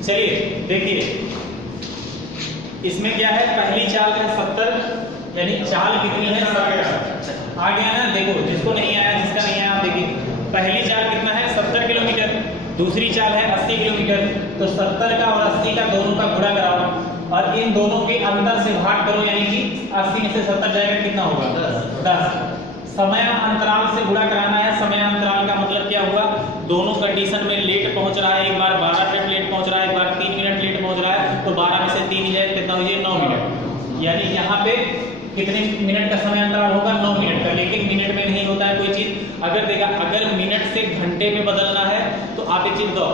चलिए देखिए, इसमें क्या है, पहली चाल है 70, यानी चाल कितनी है 70। आ गया ना, देखो जिसको नहीं आया, जिसका नहीं आया आप देखिए, पहली चाल कितना है 70 किलोमीटर, दूसरी चाल है 80 किलोमीटर। तो 70 का और 80 का दोनों का गुणा कराओ और इन दोनों के अंतर से भाग करो, यानी कि 80 में से 70 जाएगा कितना होगा 10। समय अंतराल से गुणा कराना है। समय अंतराल का मतलब क्या हुआ, दोनों कंडीशन में लेट पहुंच रहा है, एक बार 12 मिनट लेट पहुंच रहा है, एक बार 3 मिनट लेट पहुंच रहा है, तो 12 में से 3 जाए कितना हो जाए 9 मिनट। यानी यहाँ पे कितने मिनट का समय अंतराल होगा 9 मिनट का। लेकिन मिनट में नहीं होता है कोई चीज। अगर देखा, अगर मिनट से घंटे में बदलना है तो आप एक चीज दो,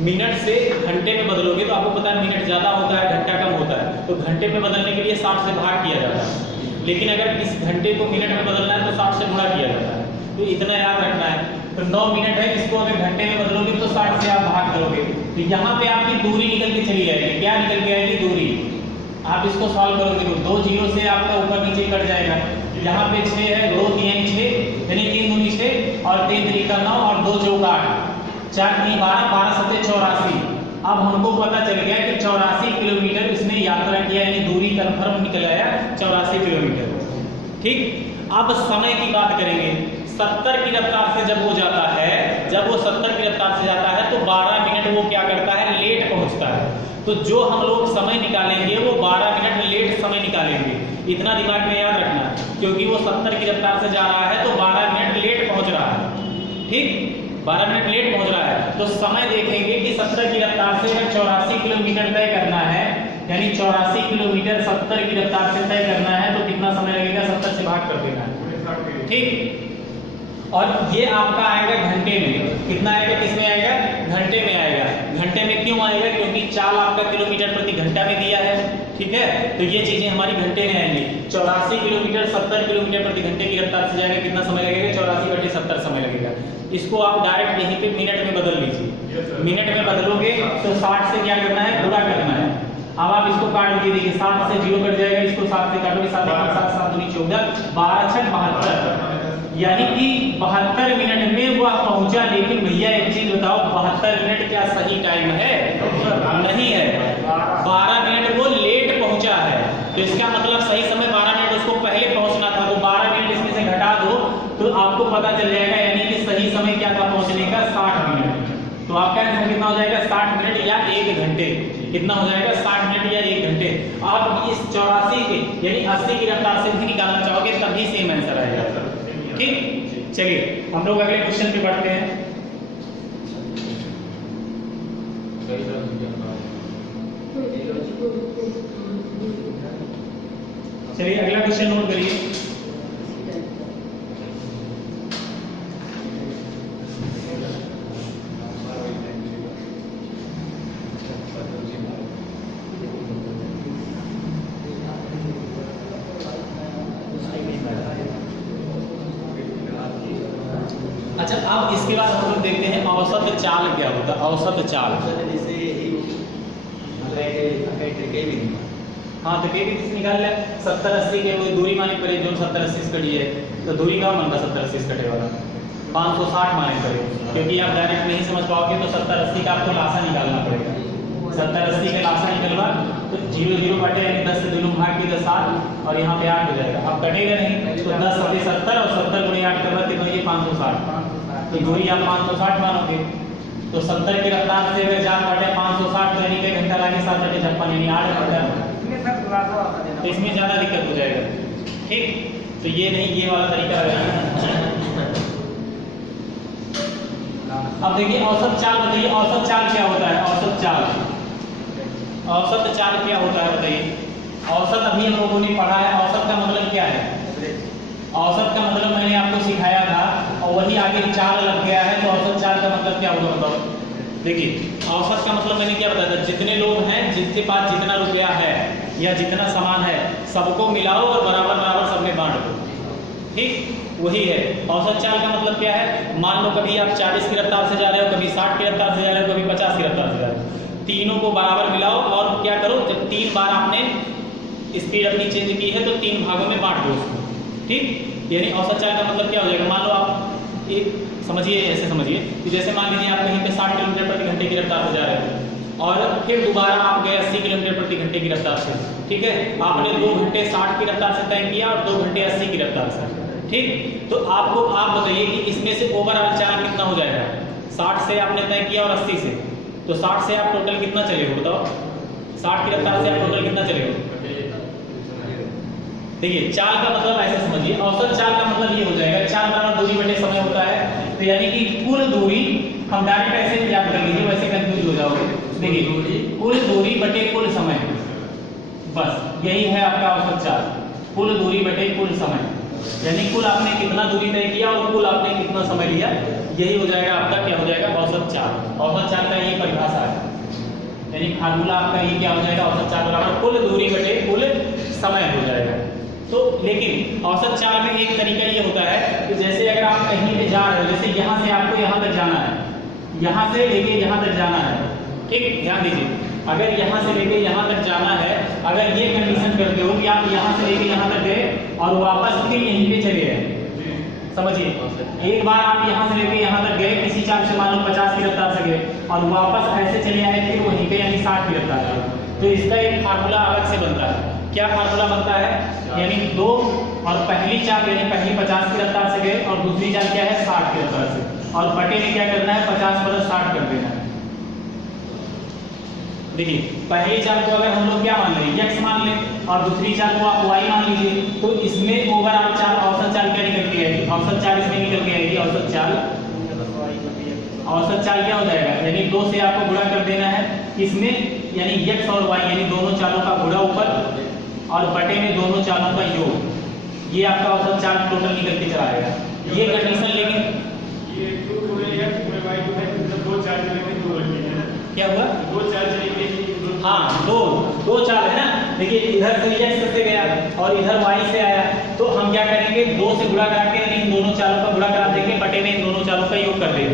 मिनट से घंटे में बदलोगे तो आपको पता है मिनट ज्यादा होता है, घंटा कम होता है, तो घंटे में बदलने के लिए 60 से भाग किया जाता है। लेकिन अगर इस घंटे को मिनट में बदलना है तो 60 से गुणा किया जाता है। तो इतना याद रखना है। तो 9 मिनट है, इसको अगर घंटे में बदलोगे तो 60 से आप भाग करोगे, तो यहाँ पे आपकी दूरी निकल के चली जाएगी। क्या निकल के आएगी, दूरी। आप इसको सॉल्व करोगे तो 2 जीरो से आपका ऊपर नीचे कट जाएगा। यहाँ पे 6 है, 2 3 6, यानी 3 दूनी 6 और 3 3 9 और 2 चौका 8, 4 3 12, 12 7 84। अब हमको पता चल गया कि 84 किलोमीटर इसने यात्रा किया, यानी दूरी कंफर्म निकल आया 84 किलोमीटर। ठीक। अब समय की बात करेंगे। 70 की रफ्तार से जब वो जाता है, जब वो 70 की रफ्तार से जाता है तो 12 मिनट वो क्या करता है, लेट पहुंचता है। तो जो हम लोग समय निकालेंगे वो 12 मिनट लेट समय निकालेंगे। इतना दिमाग में याद रखना, क्योंकि वो 70 की रफ्तार से जा रहा है तो 12 मिनट लेट पहुंच रहा है। ठीक, 12 मिनट लेट पहुंच रहा है। तो समय देखेंगे कि 70 की रफ्तार से अगर 84 किलोमीटर तय करना है, यानी 84 किलोमीटर 70 की रफ्तार से तय करना है तो कितना समय लगेगा, 70 से भाग कर देना है। ठीक। और ये आपका आएगा घंटे में। कितना आएगा, किसमें आएगा, घंटे में आएगा। घंटे में क्यों आएगा, क्योंकि चाल आपका किलोमीटर प्रति घंटा में दिया है। ठीक है, तो ये चीजें हमारी घंटे में आएंगी। 84 किलोमीटर 70 किलोमीटर प्रति घंटे की रफ्तार से जाएगा, कितना समय लगेगा, 84/70 समय लगेगा। इसको आप डायरेक्ट यहीं पे मिनट में बदल लीजिए। मिनट में बदलोगे तो 60 से क्या करना है, गुणा करना है। अब आप इसको काट दीजिए, देखिए 60 से 0 कट जाएगा, इसको 7 से काटोगे, 7 7 7 दूनी 14, 12 6 72, यानी कि 72 मिनट में वह पहुंचा। लेकिन भैया एक चीज बताओ, 72 मिनट क्या सही टाइम है, नहीं है। 12 मिनट वो लेट पहुंचा है, तो इसका मतलब सही समय 12 मिनट उसको पहले पहुंचना था। तो 12 मिनट इसमें से घटा दो तो आपको पता चल जाएगा, यानी कि सही समय क्या था पहुंचने का, 60 मिनट। तो आपका आंसर कितना हो जाएगा, 60 मिनट या 1 घंटे। कितना हो जाएगा, 60 मिनट या 1 घंटे। आप इस 84 के यानी 80 की रफ्तार से भी निकालना चाहोगे तभी सेम आंसर आएगा। ठीक, चलिए हम लोग अगले क्वेश्चन पे बढ़ते हैं। चलिए अगला क्वेश्चन नोट करिए। अच्छा, अब इसके बाद हम लोग देखते हैं औसत चाल क्या होता है। औसत चाल, हाँ तो के भी निकाल ले। 70 80 के वो दूरी मानी पड़े, जो 70 80 कटी है तो दूरी का मन का 70 80 कटे वाला 560 माने पड़े, क्योंकि आप डायरेक्ट नहीं समझ पाओगे तो 70 80 का आपको लासा निकालना पड़ेगा। 70 80 का लासा निकलवा तो 0 0 काटे, यानी 10 से 2 भाग के 10 7 और यहाँ पे 8 हो जाएगा। अब कटेगा नहीं तो 10 7 70 और 70 गुणे 8 करवा कितना, ये 560। तो दूरी आप 560 मानोगे तो 70 की रफ्तार से अगर जान काटे 560 तो यानी कि घंटा लागे 7 × 56 यानी 8 घंटा, तो इसमें ज्यादा दिक्कत हो जाएगा। ठीक, तो ये नहीं, ये वाला तरीका है। अब देखिए औसत चाल बताइए, औसत चाल क्या होता है, औसत चाल, औसत चाल क्या होता है बताइए। औसत अभी हम लोगों ने पढ़ा है। औसत का मतलब क्या है, औसत का मतलब मैंने आपको सिखाया था और वही आगे चाल लग गया है। तो औसत चाल का मतलब क्या होगा बताओ। देखिए औसत का मतलब मैंने क्या बताया था, जितने लोग हैं, जिसके पास जितना रुपया है या जितना सामान है, सबको मिलाओ और बराबर बराबर सब में बांट दो। ठीक, वही है औसत चाल का मतलब। क्या है, मान लो कभी आप 40 की रफ्तार से जा रहे हो, कभी 60 की रफ्तार से जा रहे हो, कभी 50 की रफ्तार से जा रहे हो, तीनों को बराबर मिलाओ और क्या करो, जब 3 बार आपने स्पीड अपनी चेंज की है तो 3 भागों में बांट दो उसको। ठीक, यानी औसत चाल का मतलब क्या हो जाएगा, मान लो आप एक समझिए, ऐसे समझिए कि जैसे मान लीजिए आप कहीं पे 60 किलोमीटर प्रति घंटे की रफ्तार से जा रहे हो और फिर दोबारा आप गए 80 किलोमीटर प्रति घंटे की रफ्तार से, ठीक है। आपने 2 घंटे 60 की रफ्तार से तय किया और 2 घंटे 80 की रफ्तार से, ठीक। तो आप बताइए कि इसमें से ओवरऑल चाल कितना हो जाएगा। 60 से आपने तय किया और 80 से, तो 60 से आप टोटल कितना चलेगा बताओ। 60 की रफ्तार से आप टोटल कितना चलेगा। देखिए चाल का मतलब ऐसे समझिए, औसत चाल का मतलब ये हो जाएगा, चाल बराबर दूरी बटे समय होता है। तो यानी कि कुल दूरी, हम डायरेक्ट ऐसे याद कर लीजिए, वैसे कंफ्यूज हो जाओगे। देखिए कुल दूरी बटे कुल समय, बस यही है आपका औसत चाल। कुल दूरी बटे कुल समय, यानी कुल आपने कितना दूरी तय किया और कुल आपने कितना समय लिया, यही हो जाएगा आपका, क्या हो जाएगा, औसत चाल। औसत चाल का ये परिभाषा है, यानी फार्मूला आपका ये क्या हो जाएगा, औसत चाल बराबर कुल दूरी बटे कुल समय हो जाएगा। तो लेकिन औसत चाल में एक तरीका ये होता है कि जैसे अगर आप कहीं पे जा रहे हो, जैसे यहाँ से आपको यहाँ तक जाना है, यहाँ से लेके यहाँ तक जाना है, ठीक, ध्यान दीजिए। अगर यहाँ से लेके यहाँ तक जाना है, अगर ये कंडीशन करते हो कि आप यहाँ से लेके यहाँ तक गए और वापस फिर यहीं पे चले गए, समझिए, एक बार आप यहाँ से लेके यहाँ तक गए किसी चाल से, मान लो 50 की रफ्तार से गए और वापस ऐसे चले आए फिर वहीं पे, यानी 60 की रफ्तार से, तो इसका एक फार्मूला अलग से बनता है। क्या फार्मूला बनता है, यानी 2 और पहली चाल, यानी पहली 50 की रफ्तार से गए और दूसरी चाल क्या है 60 की रफ्तार से, और बटे में क्या करना है 50 + 60 कर देना है। देखिए पहली चाल को अगर हम लोग क्या मान लें, x मान लें, और दूसरी चाल को आप y मान लीजिए, तो इसमें ओवरऑल चाल, औसत चाल क्या निकल के आएगी, औसत चाल इसमें निकल के आएगी, औसत चाल क्या हो जाएगा, यानी 2 से आपको गुणा कर देना है इसमें, यानी x और y, यानी दोनों चालों का गुणा ऊपर और बटे में दोनों चालों का योग, ये आपका औसत चाल टोटल निकल के चला आएगा। ये कंडीशन, लेकिन ये 2 × x × y है, मतलब 2 चाल चलेंगे, 2 घंटे क्या हुआ, 2 चाल चलेंगे, हाँ दो चाल है ना। देखिए इधर से x से गया और इधर y से आया, तो हम क्या करेंगे 2 से गुणा करा के, यानी इन दोनों चालों का गुणा करा देंगे, बटे में इन दोनों चालों का योग कर देंगे।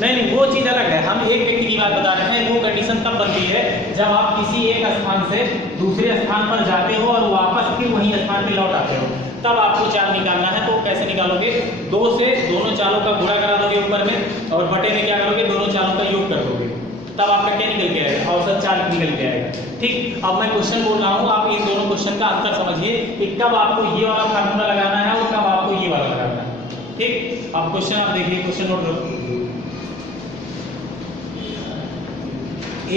नहीं, वो चीज अलग है, हम एक व्यक्ति की बात बता रहे हैं। वो कंडीशन तब बनती है जब आप किसी एक स्थान से दूसरे स्थान पर जाते हो और वापस फिर वही स्थान पे लौट आते हो, तब आपको चाल निकालना है। तो कैसे निकालोगे, 2 से दोनों चालों का गुणा करा दोगे ऊपर में, और बटे में क्या करोगे, दोनों चालों का योग कर दोगे, तब आपका क्या निकल के आएगा, औसत चाल निकल के आएगा। ठीक, अब मैं क्वेश्चन बोल रहा हूँ, आप इन दोनों क्वेश्चन का अंतर समझिए कि कब आपको ये वाला फार्मूला लगाना है और कब आपको ये वाला लगाना है। ठीक, अब क्वेश्चन आप देखिए, क्वेश्चन नोट करो।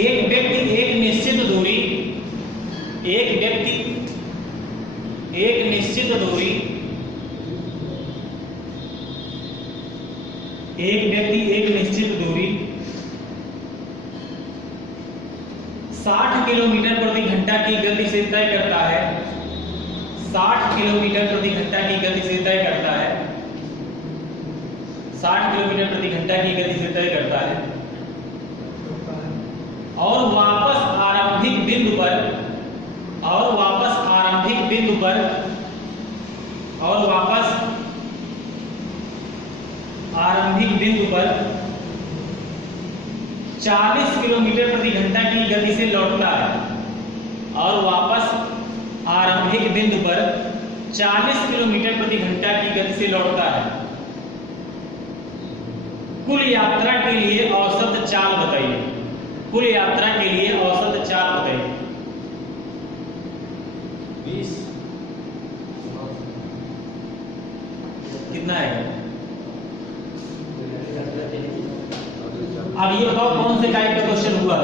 एक व्यक्ति एक निश्चित दूरी, एक व्यक्ति एक निश्चित दूरी, एक व्यक्ति एक निश्चित दूरी 60 किलोमीटर प्रति घंटा की गति से तय करता है, 60 किलोमीटर प्रति घंटा की गति से तय करता है, 60 किलोमीटर प्रति घंटा की गति से तय करता है, और वापस आरंभिक बिंदु पर, और वापस आरंभिक बिंदु पर, और वापस आरंभिक बिंदु पर 40 किलोमीटर प्रति घंटा की गति से लौटता है, और वापस आरंभिक बिंदु पर 40 किलोमीटर प्रति घंटा की गति से लौटता है। कुल यात्रा के लिए औसत चाल बताइए, कुल यात्रा के लिए औसत चाल बताइए। 20 कितना है? अब ये बताओ कौन से टाइप का क्वेश्चन हुआ,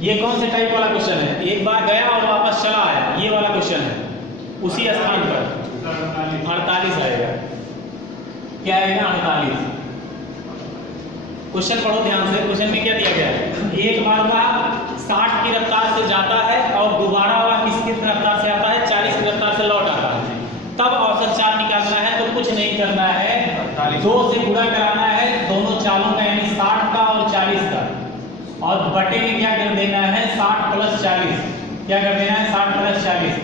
ये कौन से टाइप वाला क्वेश्चन है, एक बार गया और वापस चला आया, ये वाला क्वेश्चन है। उसी स्थान पर 48 आएगा, क्या आएगा 48। क्वेश्चन पढ़ो ध्यान से, क्वेश्चन में क्या दिया गया है, एक बार का 60 की रफ्तार से जाता है और दोबारा वाला किसकी रफ्तार से आता है, 40 की रफ्तार से लौट आता है, तब औसत चाल निकालना है। तो कुछ नहीं करना है, 2 से गुणा कराना है दोनों चालों का, यानी 60 का और 40 का, और बटे में क्या कर देना है 60 + 40, क्या कर देना है 60 + 40।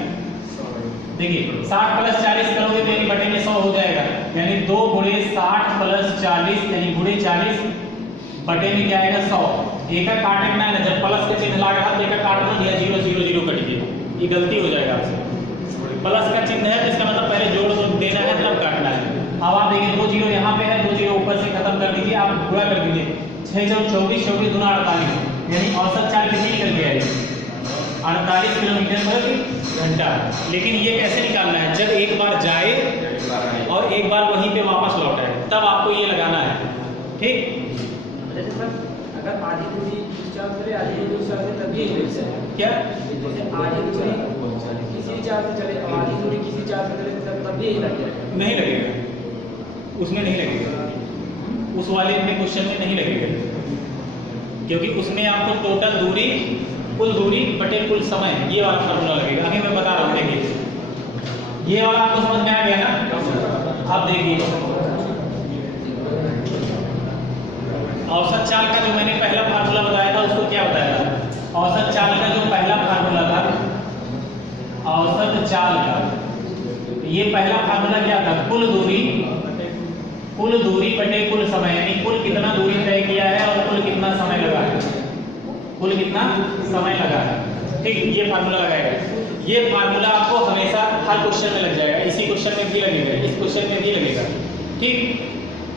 देखिए 60 + 40 करोगे तो यानी बटे में 100 हो जाएगा, यानी 2 × 60 + 40, यानी × 40 बटे में क्या आएगा 100। एक का काटना है ना, जब प्लस का चिन्ह लगा तो एक का काटना दिया 0 0 0 कट गया, ये गलती हो जाएगा आपसे। प्लस का चिन्ह है तो इसका मतलब पहले जोड़ देना है तब काटना है। अब आप देखिए 2 0 यहाँ पे है, 2 0 ऊपर से खत्म कर दीजिए, आप पूरा कर दीजिए 6 चौक 24, 24 दूना 48, यानी औसत चाल कितनी निकल के आएगी 48 किलोमीटर प्रति घंटा। लेकिन ये कैसे निकालना है, जब एक बार जाए और एक बार वहीं पे वापस लौट आए, तब आपको ये लगाना है। ठीक, जैसे सर अगर आधी दूरी इस चार्ज से आधी दूरी उस चार्ज से तभी यही लगता है क्या जैसे आधी दूरी किसी चार्ज से चले और आधी दूरी किसी चार्ज से चले तब यही लग जाएगा। नहीं लगेगा, उसमें नहीं लगेगा, उस वाले में क्वेश्चन में नहीं लगेगा, क्योंकि उसमें आपको टोटल दूरी कुल दूरी बटे कुल समय ये वाला फार्मूला लगेगा। अभी मैं बता रहा हूँ, देखिए ये वाला आपको समझ में आ गया ना। आप देखिए औसत चाल का जो मैंने पहला फार्मूला बताया था उसको क्या बताया था, औसत चाल का जो पहला फार्मूला था औसत चाल का, ये पहला फार्मूला क्या था, कुल दूरी बटे कुल समय, यानी कुल कितना दूरी तय किया है और कुल कितना समय लगा है, कुल कितना समय लगा है। ठीक, ये फार्मूला लगाएगा। ये फार्मूला आपको हमेशा हर क्वेश्चन में लग जाएगा, इसी क्वेश्चन में भी लगेगा, इस क्वेश्चन में भी लगेगा। ठीक,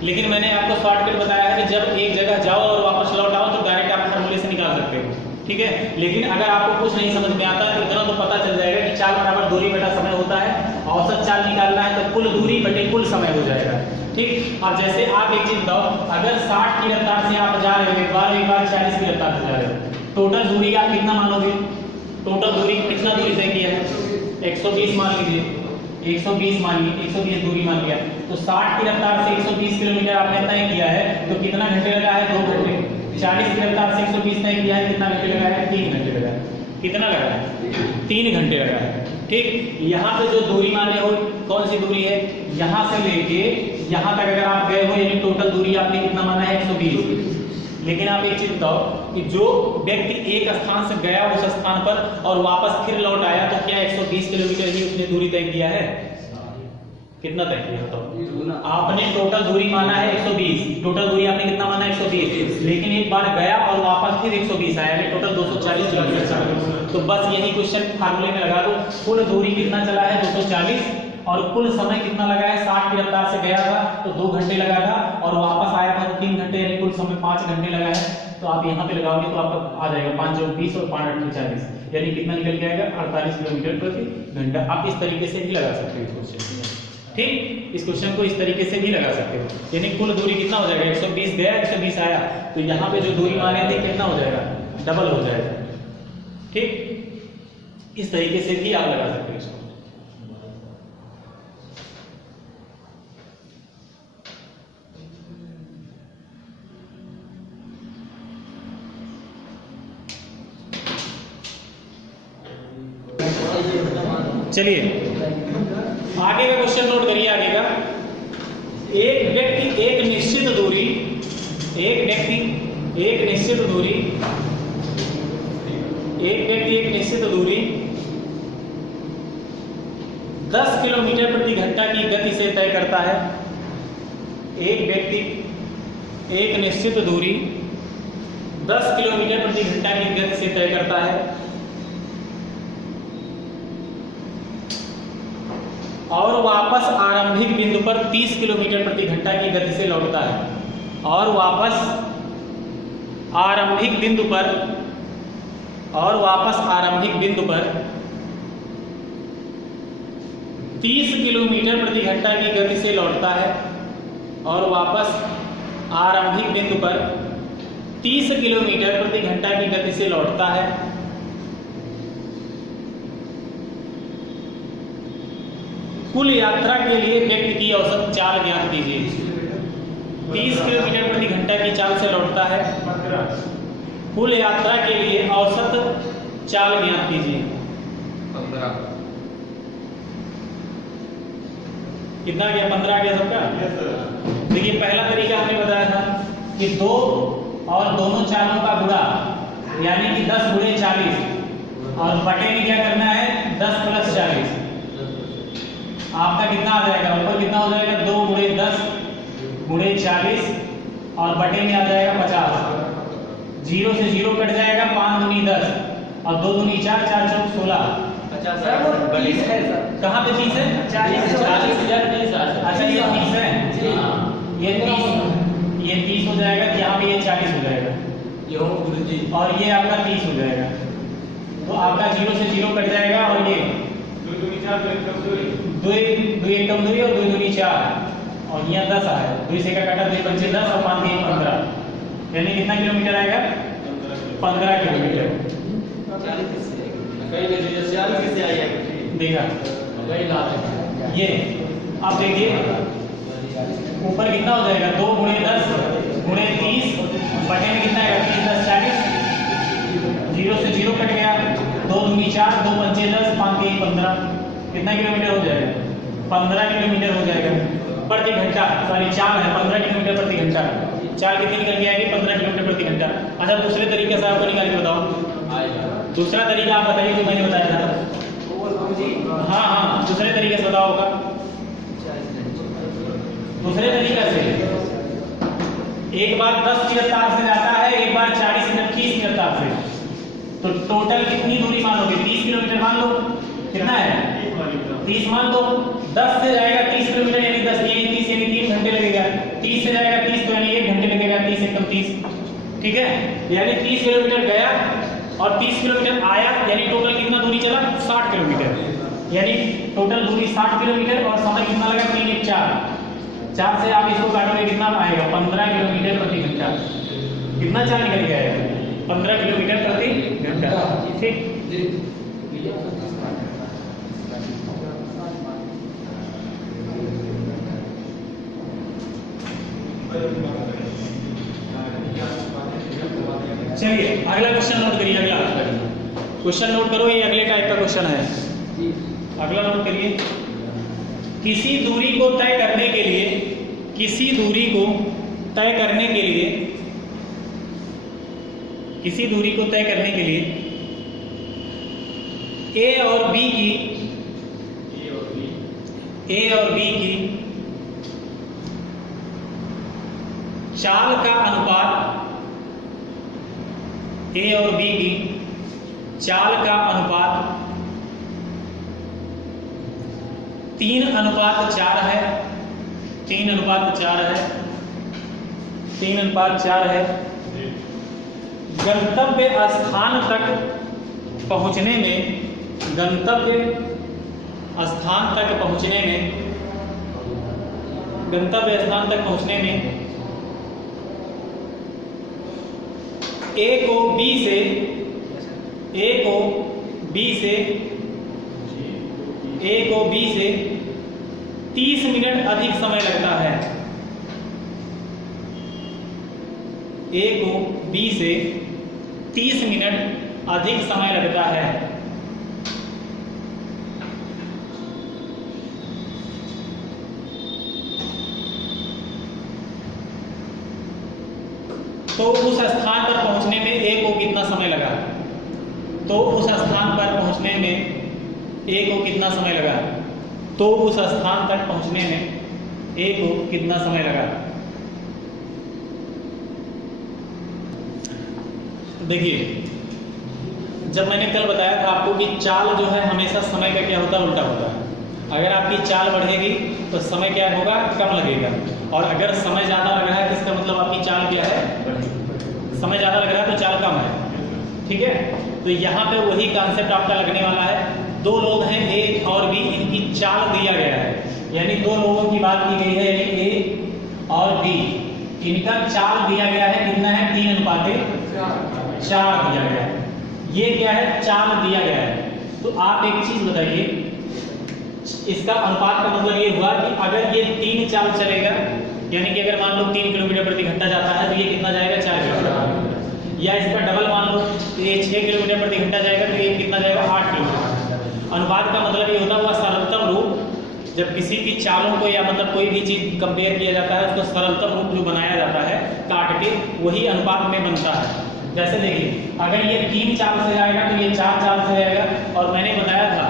लेकिन मैंने आपको शॉर्टकट बताया है कि जब एक जगह जाओ और वापस लौट आओ तो डायरेक्ट आप फार्मूले से निकाल सकते हो। ठीक है, लेकिन अगर आपको कुछ नहीं समझ में आता तो इतना तो पता चल जाएगा कि चाल बराबर दूरी बटा समय होता है, औसत चाल निकालना है तो कुल दूरी बटे कुल समय हो जाएगा। ठीक, अब जैसे आप एक चीज बताओ, अगर 60 की रफ्तार से आप जा रहे हो, एक बार 40 की रफ्तार से जा रहे हो, टोटल दूरी आप कितना मानोगे, टोटल दूरी कितना दूरी तय किया है 120 मान लीजिए, 120 मान लीजिए, 120 दूरी मान लिया, तो 60 की रफ्तार से 120 किलोमीटर आपने तय किया है, तो कितना घंटे लगा है 2 घंटे। 40 की रफ्तार से 120 तय किया है, कितना घंटे लगा है 3 घंटे लगा है। कितना लगा है 3 घंटे लगा है। ठीक, यहाँ पे जो दूरी माने हो कौन सी दूरी है, यहाँ से लेके यहाँ तक अगर आप गए हो, यानी टोटल दूरी आपने कितना माना है 120। लेकिन आप एक चीज बताओ कि जो व्यक्ति एक स्थान से गया उस स्थान पर और वापस फिर लौट आया, तो क्या 120 किलोमीटर ही उसने दूरी तय किया है, कितना तय किया बताओ। आपने टोटल दूरी माना है 120, टोटल दूरी आपने कितना माना है 120, लेकिन एक बार गया और वापस फिर 120 आया, यानी टोटल 240 किलोमीटर। तो बस यही क्वेश्चन फार्मूले में लगा दो, कुल दूरी कितना चला है 240 और कुल समय कितना लगा है, 60 की रफ्तार से गया था तो 2 घंटे लगा था और वापस आया था तो 3 घंटे, यानी कुल समय 5 घंटे लगा है। तो आप यहाँ पे लगाओगे तो आपका आ जाएगा 5 चौक 20 और 5 8 40, यानी कितना निकल के आएगा 48 किलोमीटर प्रति घंटा। आप इस तरीके से भी लगा सकते हो इस क्वेश्चन। ठीक, इस क्वेश्चन को इस तरीके से भी लगा सकते हो, यानी कुल दूरी कितना हो जाएगा 120 गया 120 आया, तो यहाँ पे जो दूरी माने थे कितना हो जाएगा, डबल हो जाएगा। ठीक, इस तरीके से भी आप लगा सकते हो इसको। चलिए आगे का क्वेश्चन नोट करिए। आगे का, एक व्यक्ति एक निश्चित दूरी 10 किलोमीटर प्रति घंटा की गति से तय करता है। एक व्यक्ति एक निश्चित दूरी 10 किलोमीटर प्रति घंटा की गति से तय करता है और वापस आरंभिक बिंदु पर 30 किलोमीटर प्रति घंटा की गति से लौटता है, और वापस आरंभिक बिंदु पर 30 किलोमीटर प्रति घंटा की गति से लौटता है और वापस आरंभिक बिंदु पर 30 किलोमीटर प्रति घंटा की गति से लौटता है। कुल यात्रा के लिए व्यक्ति की औसत चाल ज्ञात कीजिए। 30 किलोमीटर प्रति घंटा की चाल से लौटता है, कुल यात्रा के लिए औसत चाल ज्ञात कीजिए। 15 कितना गया, 15 आ गया सबका। देखिए पहला तरीका हमने बताया था कि 2 और दोनों चालों का गुणा, यानी कि 10 गुणे 40 और बटे में क्या करना है 10 + 40। आपका कितना आ जाएगा, ऊपर कितना हो जाएगा 2 गुणे 10 गुणे 40 और बटे में आ जाएगा 50। 0 से 0 कट जाएगा, 5 दूनी 10 और 2 दूनी 4, 4 चौक 16। सर वो 30 है सर। कहाँ पे 30 है, 40 40 अच्छा ये 30 है, ये 30 ये 30 हो जाएगा, यहाँ पे ये 40 हो जाएगा, ये हो गुरुजी। और ये आपका 30 हो जाएगा। तो आपका 0 से 0 कट जाएगा, और ये 2 दूनी 4 2 कम 2 2 1 कम 2 और 2 दूनी 4, और यहाँ 10 आया, 2 से का काटा 2 पंचे 10 और 5 3 15, यानी कितना किलोमीटर आएगा? 15 किलोमीटर। कई वजह से 40 से आई है देखा कई लाभ है ये। अब देखिए ऊपर कितना हो जाएगा, 2 गुणे 10 गुणे 30 बटे में कितना आएगा, 30 10 40, 0 से 0 कट गया, 2 दूनी 4 2 पंचे 10 5 3 15, कितना किलोमीटर हो जाएगा? 15 किलोमीटर हो जाएगा प्रति घंटा। सॉरी चाल है 15 किलोमीटर प्रति घंटा। चाल कितनी निकल के आएगी? 15 किलोमीटर प्रति घंटा। अच्छा दूसरे तरीके से आपको निकाल के बताओ। आएगा। दूसरा तरीका आप बताइए जो मैंने बताया था। हाँ हाँ दूसरे तरीके से बताओ होगा। दूसरे तरीके से एक बार 10 की रफ्तार से जाता है, एक बार 40 मिनट 30 की रफ्तार से, तो टोटल कितनी दूरी मानोगे? 30 किलोमीटर मान लो। कितना है? 30 मान लो। 10 से जाएगा 30 किलोमीटर यानी 10 ये 30 यानी 3 घंटे लगेगा। 30 से जाएगा 30 तो यानी 1 घंटे लगेगा। 30 एकदम 30, ठीक है। यानी 30 किलोमीटर गया और 30 किलोमीटर आया, यानी टोटल कितना दूरी चला? 60 किलोमीटर। यानी टोटल दूरी 60 किलोमीटर और समय कितना लगा? 3 1 4। 4 से आप इसको काटोगे कितना आएगा? 15 किलोमीटर प्रति घंटा। कितना चाल निकल के आएगा? 15 किलोमीटर प्रति घंटा, ठीक। चलिए अगला क्वेश्चन नोट करिए। अगला क्वेश्चन नोट करो, ये अगले टाइप का क्वेश्चन है। अगला नोट करिए। किसी दूरी को तय करने के लिए, किसी दूरी को तय करने के लिए, किसी दूरी को तय करने के लिए ए और बी की चाल का अनुपात, ए और बी की चाल का अनुपात 3:4 है। 3:4 है। 3:4 है। गंतव्य स्थान तक पहुंचने में, गंतव्य स्थान तक पहुंचने में, गंतव्य स्थान तक पहुंचने में ए को बी से, ए को बी से 30 मिनट अधिक समय लगता है। ए को बी से 30 मिनट अधिक समय लगता है। तो उस स्थान पर पहुंचने में ए को कितना समय लगा? तो उस स्थान पर पहुंचने में ए को कितना समय लगा? तो उस स्थान तक पहुंचने में ए को कितना समय लगा? देखिए जब मैंने कल बताया था आपको कि चाल जो है हमेशा समय का क्या होता है? उल्टा होता है। अगर आपकी चाल बढ़ेगी तो समय क्या होगा? कम लगेगा। और अगर समय ज़्यादा लग रहा है तो इसका मतलब आपकी चाल क्या है? समय ज़्यादा लग रहा है तो चाल कम है, ठीक है। तो यहाँ पे वही कॉन्सेप्ट आपका लगने वाला है। दो लोग हैं ए और बी, इनकी चाल दिया गया है, यानी दो लोगों की बात की गई है, यानी ए और बी, इनका चाल दिया गया है। कितना है? 3:4 दिया गया है। ये क्या है? चाल दिया गया है। तो आप एक चीज बताइए, इसका अनुपात का मतलब ये हुआ कि अगर ये 3 चाल चलेगा, यानी कि अगर मान लो 3 किलोमीटर प्रति घंटा जाता है तो ये कितना जाएगा? 4 किलोमीटर। या इसका डबल मान लो तो ये 6 किलोमीटर प्रति घंटा जाएगा तो ये कितना जाएगा? 8 किलोमीटर। अनुपात का मतलब ये होता हुआ सरलतम रूप, जब किसी की चालों को या मतलब कोई भी चीज कंपेयर किया जाता है उसको सरलतम रूप जो बनाया जाता है काट के, वही अनुपात में बनता है। जैसे देखिए अगर ये 3 चाल से जाएगा तो ये 4 चाल से जाएगा। और मैंने बताया था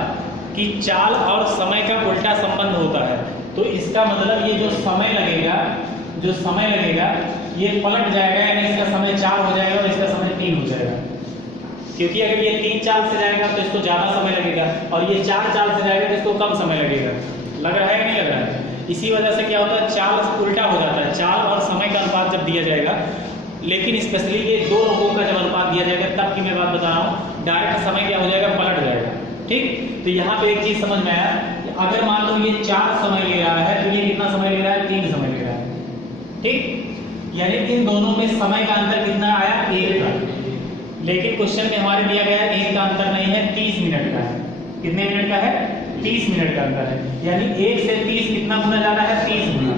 कि चाल और समय का उल्टा संबंध होता है, तो इसका मतलब ये जो समय लगेगा, जो समय लगेगा ये पलट जाएगा, यानी इसका समय 4 हो जाएगा और इसका समय 3 हो जाएगा। क्योंकि अगर ये 3 चाल से जाएगा तो इसको ज़्यादा समय लगेगा और ये 4 चाल से जाएगा तो इसको कम समय लगेगा। लग रहा है कि नहीं लग रहा है? इसी वजह से क्या होता है, चाल उल्टा हो जाता है। चाल और समय का अनुपात जब दिया जाएगा, लेकिन स्पेशली ये दो लोगों का जब अनुपात दिया जाएगा तब की मैं बात बता रहा हूँ, डायरेक्ट समय क्या हो जाएगा, पलट जाएगा। ठीक, तो यहाँ पे एक चीज समझ में आया, अगर मान लो ये 4 समय ले रहा है तो ये कितना समय ले रहा है, 3 समय ले रहा है। ठीक, यानी इन दोनों में समय का अंतर कितना आया, 1 का। लेकिन क्वेश्चन में हमारे दिया गया है 1 का अंतर नहीं है, 30 मिनट का है। कितने मिनट का है, 30 मिनट का अंतर है। यानी 1 से 30 कितना गुना ज्यादा है, 30 गुना।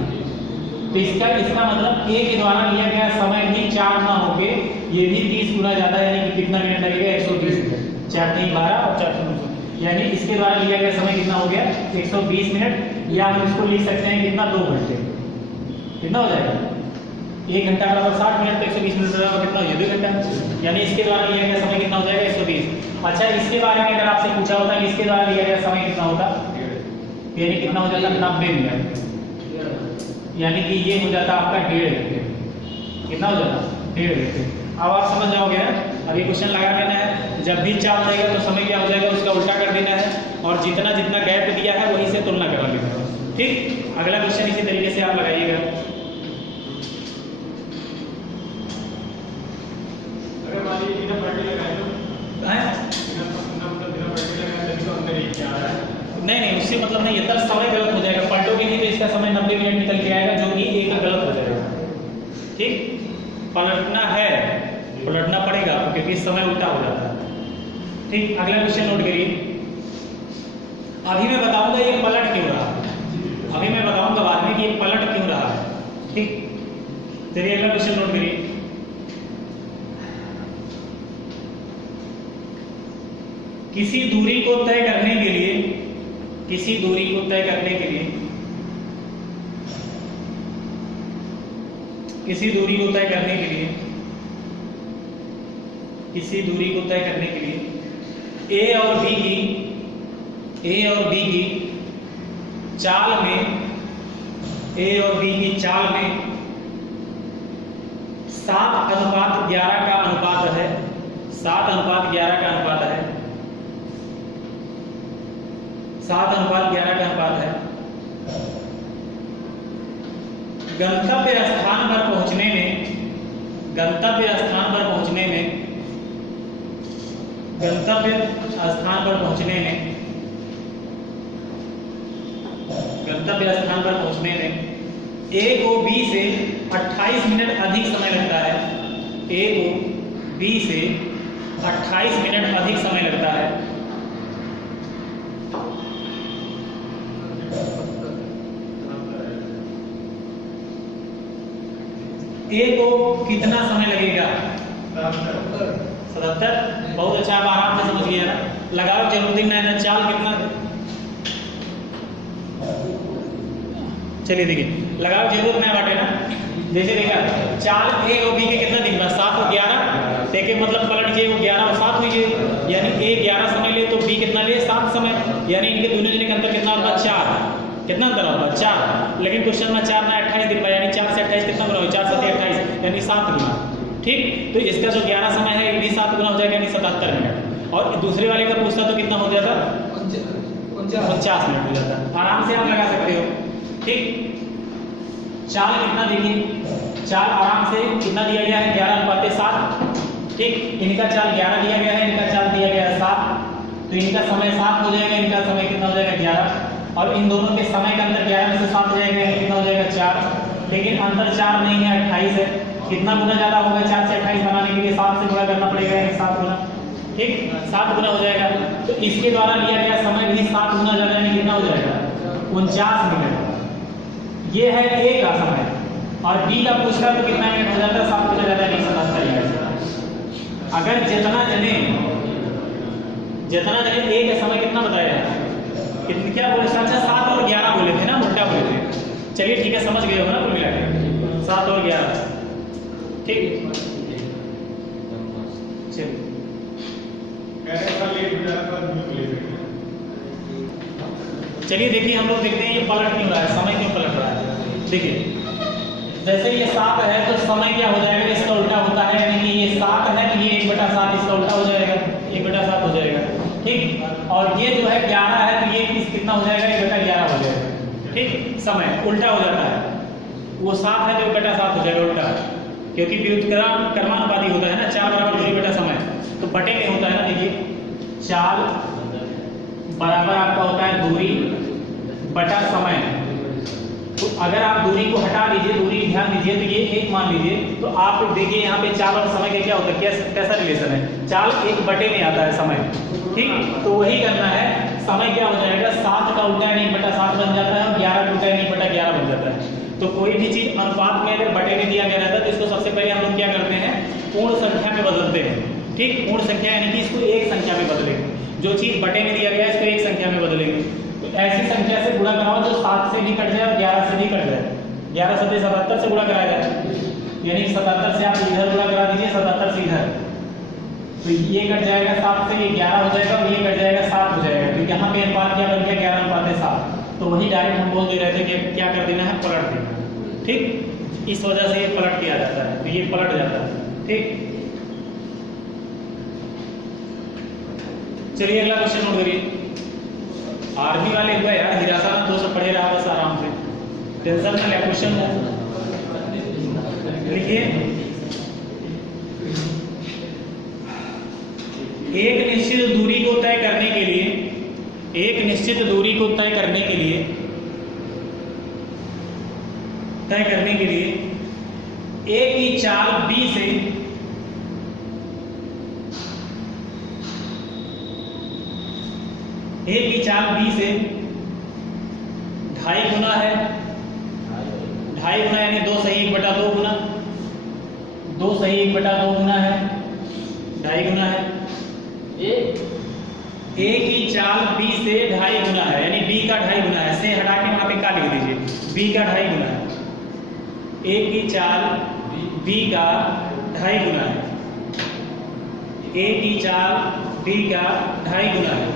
तो इसका मतलब A के द्वारा लिया गया समय भी 4 गुना होके ये भी 30 गुना ज्यादा, यानी कि कितना मिनट लगेगा, 120 मिनट। 4 नहीं 12 और 4 9, यानी इसके द्वारा लिया गया समय कितना हो गया, 120 मिनट। या हम इसको लिख सकते हैं कितना, 2 घंटे। कितना हो जाएगा, 1 घंटा बराबर 60 मिनट, तो 120 मिनट बराबर कितना हो जाएगा, 2 घंटा। यानी इसके द्वारा लिया गया समय कितना हो जाएगा, 120। अच्छा, इसके बारे में अगर आपसे पूछा होता कि इसके द्वारा लिया गया समय कितना होता, यानी कितना हो जाता, 90 मिनट। यानी कि ये हो जाता आपका 1.5 घंटे। कितना हो जाता, 1.5 घंटे। अब आप समझ जाओगे ना, अभी क्वेश्चन लगा देना है, जब भी चाल देगा तो समय क्या हो जाएगा, उसका उल्टा कर देना है, और जितना जितना गैप दिया है वही से तुलना करा लेना है। ठीक, अगला क्वेश्चन इसी तरीके से आप लगाइएगा। अगर मान लीजिए बिना पलटे लगाए तो नहीं, उससे मतलब नहीं है, तब समय गलत हो जाएगा। पलटोगे नहीं तो इसका समय 90 मिनट निकल के आएगा, जो कि एक गलत हो जाएगा। ठीक, पलटना है, पलटना पड़ेगा क्योंकि समय उल्टा हो जाता है। ठीक, अगला क्वेश्चन नोट करिए। अभी मैं बताऊंगा ये पलट क्यों रहा है, अभी मैं बताऊंगा बाद में कि ये पलट क्यों रहा है। ठीक, चलिए अगला क्वेश्चन नोट करिए। किसी दूरी को तय करने के लिए, किसी दूरी को तय करने के लिए, किसी दूरी को तय करने के लिए, किसी दूरी को तय करने के लिए ए और बी की चाल में, ए और बी की चाल में 7:11 का अनुपात है, 7:11 का अनुपात है, 7:11 का अनुपात है। गंतव्य स्थान पर पहुंचने में, गंतव्य स्थान पर पहुंचने में, गंतव्य स्थान पर पहुंचने में, गंतव्य स्थान पर पहुंचने में ए को बी से 28 मिनट अधिक समय लगता है, ए को बी से 28 मिनट अधिक समय लगता है। ए को कितना समय लगेगा, 77। बहुत अच्छा, आप आराम से समझ गए ना। लगाओ जरूरी नहीं ना, चाल कितना, चलिए देखिए, लगाओ जरूरत नहीं बाटे ना। जैसे देखा चाल ए और बी के कितना दिन बाद, 7 और 11, देखे मतलब पलट के 11 और 7 हुई, यानी ए 11 समय ले तो बी कितना ले, 7 समय। यानी इनके दोनों जने के अंतर कितना होगा, 4। कितना अंतर होगा, 4। लेकिन क्वेश्चन में 4 ना 28 दिन, यानी 4 से 28 कितना गुना हो, 4 7 28, यानी 7 गुना। ठीक, तो इसका जो 11 समय है ये भी 7 गुना हो जाएगा, यानी 77 मिनट। और दूसरे वाले का पूछता तो कितना हो जाता, 49 मिनट हो जाता। आराम से आप लगा सकते हो। ठीक, चाल कितना देखिए, चाल आराम से कितना दिया गया है, 11:7। ठीक, इनका चाल 11 दिया गया है, इनका चाल दिया गया है 7, तो इनका समय 7 हो जाएगा, इनका समय कितना हो जाएगा, 11। और इन दोनों के समय का अंतर 11 में से 7 हो जाएगा, यानी कितना हो जाएगा, 4। लेकिन अंतर 4 नहीं है, 28 है। कितना गुना ज्यादा होगा, 4 से 28 बनाने के लिए 7 से गुणा करना पड़ेगा, यानी 7 गुना। ठीक, 7 गुना हो जाएगा। तो इसके द्वारा लिया गया समय भी 7 गुना ज्यादा, यानी कितना हो जाएगा, 49 मिनट। ये है ए का समय, और बी का पूछता तो कितना मिनट हो जाता है, 7 गुना ज्यादा, नहीं 77 मिनट। अगर जितना जने ए का समय कितना बताया, कितने क्या बोले, अच्छा 7 और 11 बोले थे ना, उल्टा बोले थे। चलिए ठीक है, समझ गए हो ना कुल मिला के, 7 और 11। ठीक, चलिए चलिए देखिए, हम लोग देखते हैं ये पलट क्यों रहा है, समय क्यों पलट रहा है। देखिए जैसे ये 7 है तो समय क्या हो जाएगा, इसका उल्टा होता है, यानी कि ये 7 है तो ये 1/7 इसका उल्टा हो जाएगा, 1/7 हो जाएगा। ठीक, और ये जो है 11 है तो ये कितना हो जाएगा, 1/11 हो जाएगा। ठीक, समय उल्टा हो जाता है, वो 7 है जो बटा 7 हो जाएगा उल्टा, क्योंकि व्युत्क्रम कर्मानुपाती होता है ना, चाल बराबर दूरी बटा समय, तो बटे में होता है ना। देखिए चाल बराबर आपका होता है दूरी बटा समय। तो अगर आप दूरी को हटा दीजिए, दूरी ध्यान दीजिए, तो ये 1 मान लीजिए, तो आप देखिए यहाँ पे चाल और समय का क्या होता है, कैसा रिलेशन है, चाल 1 बटे में आता है समय, ठीक। तो वही करना है, समय क्या हो जाएगा, 7 का उल्टा 1 बटा 7 बन जाता है और 11 का उल्टा 1 बटा 11 बन जाता है। तो कोई भी चीज अनुपात में अगर बटे में दिया गया रहता है तो इसको सबसे पहले हम लोग क्या करते हैं, पूर्ण संख्या में बदलते हैं, ठीक। पूर्ण संख्या यानी कि इसको एक संख्या में बदलेंगे, जो चीज बटे में दिया गया है इसको एक संख्या में बदलेंगे। तो ऐसी संख्या से गुणा कराओ जो 7 से भी कट जाए और 11 से भी कट जाए। 11 7 77 से गुणा कराया जाए, यानी 77 से आप इधर गुणा करा दीजिए, 77 से इधर, तो ये कट जाएगा 7 से, ये 11 हो जाएगा और ये कट जाएगा 7 हो जाएगा। तो यहाँ पे अनुपात क्या बन गया, 11:7। तो वही डायरेक्ट हम बोल दे रहे थे कि क्या कर देना है, पलट देना, ठीक। इस वजह से ये पलट किया जाता है, तो ये पलट जाता है, ठीक। चलिए अगला क्वेश्चन नोट करिए। आर्मी वाले हुआ यार हिरासत तो सब पढ़े रहा बस आराम से, टेंशन ना ले। क्वेश्चन लिखिए, एक निश्चित दूरी को तय करने के लिए, एक निश्चित दूरी को तय करने के लिए एक ही चाल B से ढाई गुना है, ढाई गुना यानी 2 सही 1 बटा 2 गुना, 2 सही 1 बटा 2 गुना है, ढाई गुना है। एक ही चाल B से ढाई गुना है, यानी B का ढाई गुना है, से हटा के वहां पे का लिख दीजिए, B का ढाई गुना है। एक ही चाल B का ढाई गुना है, एक ही चाल B का ढाई गुना है,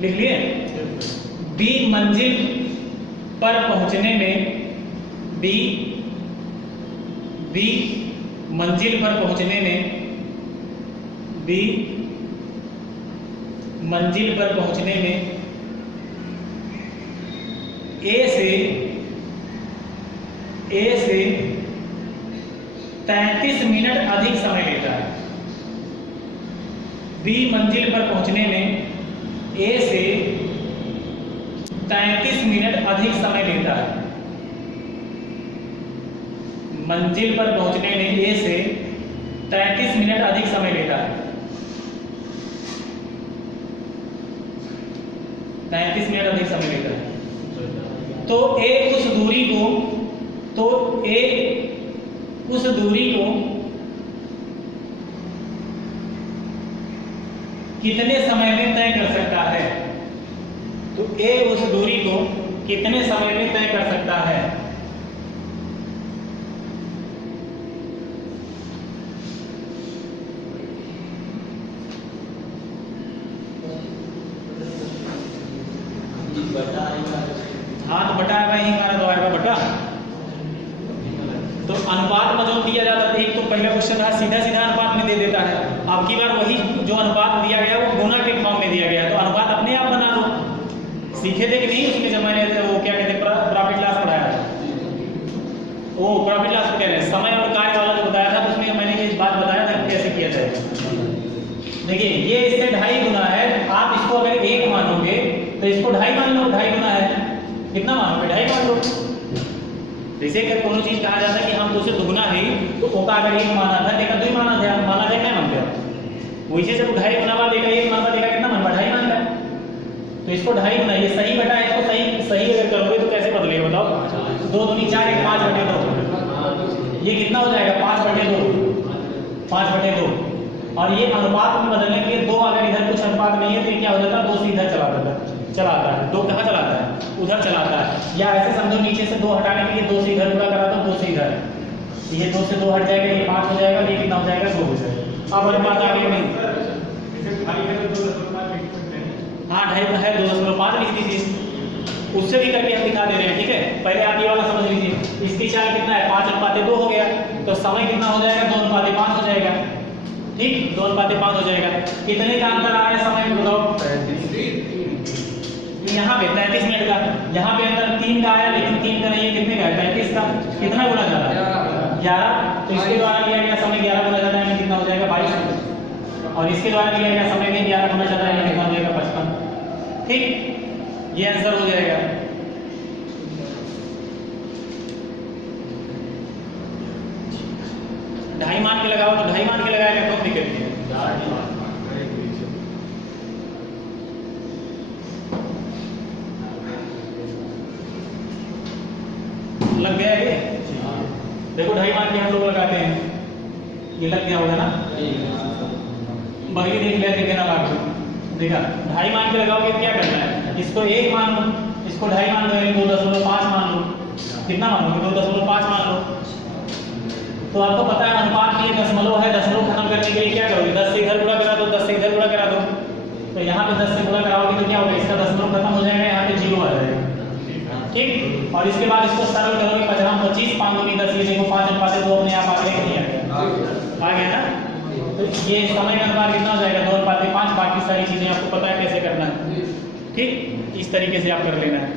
लिख लिए। B मंजिल पर पहुंचने में, B मंजिल पर पहुंचने में, B मंजिल पर पहुंचने में A से 33 मिनट अधिक समय लेता है। B मंजिल पर पहुंचने में A से 33 मिनट अधिक समय लेता है। मंजिल पर पहुंचने में A से 33 मिनट अधिक समय लेता है। 33 मिनट अधिक समय लेता है। तो A उस दूरी को कितने समय में तय कर सकता है? तो A उस दूरी को कितने समय में तय कर सकता है? हाँ तो बटा आएगा, यही हमारा तो आएगा बटा। तो अनुपात में जो दिया जाता है, एक तो पहला क्वेश्चन रहा सीधा सीधा अनुपात में दे देता है, अब की बार वही जो अनुपात दिया गया वो गुना के फॉर्म में दिया गया है, तो अनुपात अपने आप बना लो। सीखे थे कि नहीं उसके जमाने में, वो क्या कहते हैं प्रॉफिट लॉस पढ़ाया था, वो प्रॉफिट लॉस कह रहे हैं, समय और कार्य वाला जो बताया था, तो उसमें मैंने ये बात बताया था कैसे किया जाए। देखिए ये इससे 2.5 गुना है, आप इसको अगर 1 मानोगे तो इसको 2.5 मान लो, 2.5 गुना है, कितना मानोगे? 2.5 मान लो। जैसे कि कोनो चीज कहा जाता है कि हम 2 से दुगुना है, तो ओका अगर 1 माना था, देखा 2 माना था, क्या मान गया? वैसे जब 2.5 गुना बाद देखा 1 माना, देखा कितना मान? 2.5 मान गया। तो इसको 2.5 गुना, ये सही बटा है, इसको सही अगर करोगे तो कैसे बदलेगा बताओ? 2 दूनी 4, 1 5/2, ये कितना हो जाएगा? 5/2 और ये अनुपात में बदलने के लिए 2 अगर इधर कुछ अनुपात नहीं है तो क्या हो जाता है? 2 से इधर चलाता है। 2 कहाँ चलाता है? उधर चलाता है। या ऐसे समझो नीचे से 2 हटाने के लिए 2 से इधर गुणा कराता हूँ, 2 से इधर, ये 2 से 2 हट जाएगा, ये 5 हो जाएगा, ये कितना हो जाएगा? 2 हो जाएगा। अब अनुपात आ गया नहीं? हाँ 2.5 है, 2.5 लिख दीजिए, उससे भी करके हम दिखा दे रहे हैं, ठीक है। पहले आप ये वाला समझ लीजिए, इसकी चाल कितना है? 5:2 हो गया, तो समय कितना हो जाएगा? 2:5 हो जाएगा, ठीक, 2:5 हो जाएगा। कितने का अंतर आ रहा है समय में बताओ? तो यहाँ पे 33 मिनट का, यहाँ पे अंदर 3 का आया लेकिन 3 का नहीं है, कितने का है 35 का, कितना गुना ज़्यादा 11, तो इसके द्वारा लिया गया समय 11 गुना ज़्यादा यानी कितना हो जाएगा 22, और इसके द्वारा लिया गया समय भी 11 गुना ज़्यादा यानी कितना हो जाएगा 55। ठीक, ये आंसर हो जाएगा। ढाई मान के लगाओ तो ढाई मान के लगाएगा तो दिक्कत नहीं है। लग गया ये, देखो ढाई मान के हम लोग लगाते हैं, ये लग गया होगा ना, बाकी देख लिया कि देना लागू, देखा ढाई मान के लगाओगे क्या करना है, इसको 1 मान लो, इसको ढाई मान लो, 2.5 मान लो, कितना मान लो 2.5 मान लो। तो आपको पता है अनुपात में दशमलव है, दशमलव खत्म करने के लिए क्या करोगे, 10 से इधर गुणा करा दो, 10 से इधर गुणा करा दो, तो यहाँ पे 10 से गुणा कराओगे तो क्या होगा, इसका दशमलव खत्म हो जाएगा, यहाँ पे 0 आ जाएगा। ठीक, और इसके बाद इसको सरल करोगे, 25 5 दूनी 10, ये देखो 5 अनुपात 2 अपने आप आ गया, नहीं आ गया ना। तो ये समय का अनुपात कितना हो जाएगा 2 अनुपात 5, बाकी सारी चीजें आपको पता है कैसे करना है। ठीक, इस तरीके से आप कर लेना है।